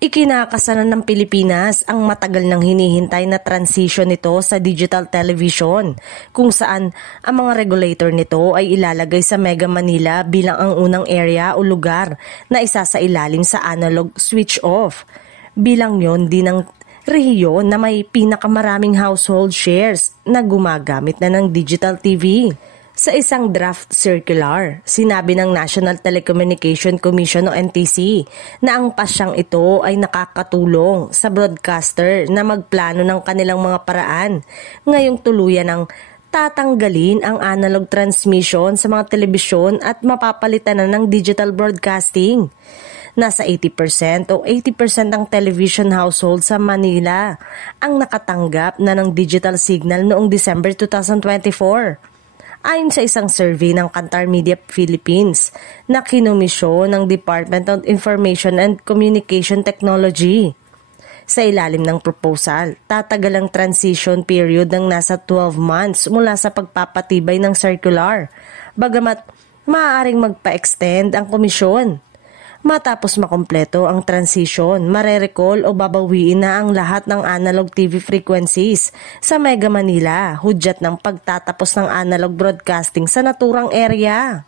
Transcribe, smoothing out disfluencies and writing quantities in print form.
Ikinakasalan ng Pilipinas ang matagal nang hinihintay na transition nito sa digital television, kung saan ang mga regulator nito ay ilalagay sa Mega Manila bilang ang unang area o lugar na isasailalim sa analog switch-off. Bilang yon din ang rehiyon na may pinakamaraming household shares na gumagamit na ng digital TV. Sa isang draft circular, sinabi ng National Telecommunication Commission o NTC na ang pasyang ito ay nakakatulong sa broadcaster na magplano ng kanilang mga paraan ngayong tuluyan ng tatanggalin ang analog transmission sa mga telebisyon at mapapalitan na ng digital broadcasting. Nasa 80% o 80% ng television household sa Manila ang nakatanggap na ng digital signal noong December 2024. Ayon sa isang survey ng Kantar Media Philippines na kinomisyon ng Department of Information and Communication Technology. Sa ilalim ng proposal, tatagal ang transition period ng nasa 12 months mula sa pagpapatibay ng circular, bagamat maaaring magpa-extend ang komisyon. Matapos makompleto ang transition, marerecall o babawiin na ang lahat ng analog TV frequencies sa Mega Manila, hudyat ng pagtatapos ng analog broadcasting sa naturang area.